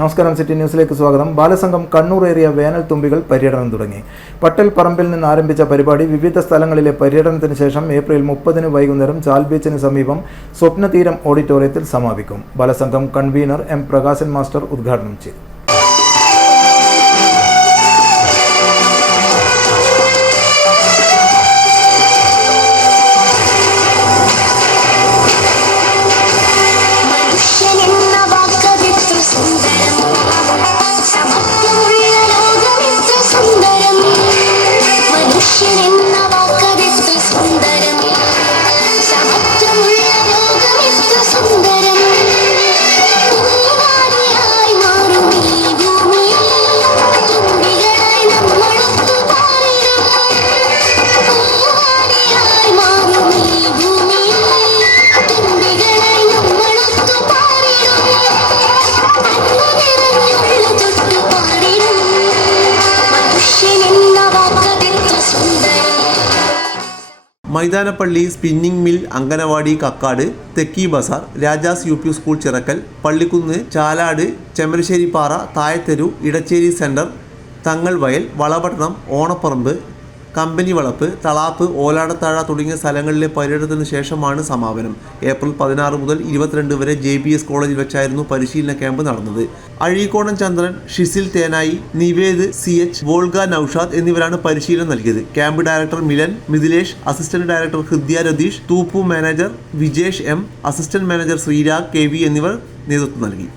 നമസ്കാരം, സിറ്റി ന്യൂസിലേക്ക് സ്വാഗതം. ബാലസംഘം കണ്ണൂർ ഏരിയ വേനൽ തുമ്പികൾ പര്യടനം തുടങ്ങി. പട്ടൽ പറമ്പിൽ നിന്ന് ആരംഭിച്ച പരിപാടി വിവിധ സ്ഥലങ്ങളിലെ പര്യടനത്തിന് ശേഷം ഏപ്രിൽ 30 വൈകുന്നേരം ചാൽ ബീച്ചിന് സമീപം സ്വപ്നതീരം ഓഡിറ്റോറിയത്തിൽ സമാപിക്കും. Balasangham convener M Prakashan master ഉദ്ഘാടനം ചെയ്തു. Maithanappally, spinning mill, anganwadi Kakkad, Thekki Bazar, Rajas UP school Chirakkal, Pallikkunnu, Chalad, Chemarasserippara, Thazhatheru, Edacheri centre, Thangal Vayal, Valapattanam, Onapparamba, company Valappu, Thalap, Oladathazha തുടങ്ങിയ സ്ഥലങ്ങളിലെ പര്യടനത്തിന് ശേഷമാണ് സമാപനം. ഏപ്രിൽ 16 മുതൽ 22 വരെ JBS കോളേജിൽ വെച്ചായിരുന്നു പരിശീലന ക്യാമ്പ് നടന്നത്. അഴീക്കോടൻ ചന്ദ്രൻ, ഷിസിൽ തേനായി, നിവേദ് CH, വോൾഗ നൌഷാദ് എന്നിവരാണ് പരിശീലനം നൽകിയത്. Camp director Milan, Mithilesh, assistant director Hridya Ratheesh, തൂപ്പു manager Vijesh M, assistant manager Sreerag KV എന്നിവർ നേതൃത്വം നൽകി.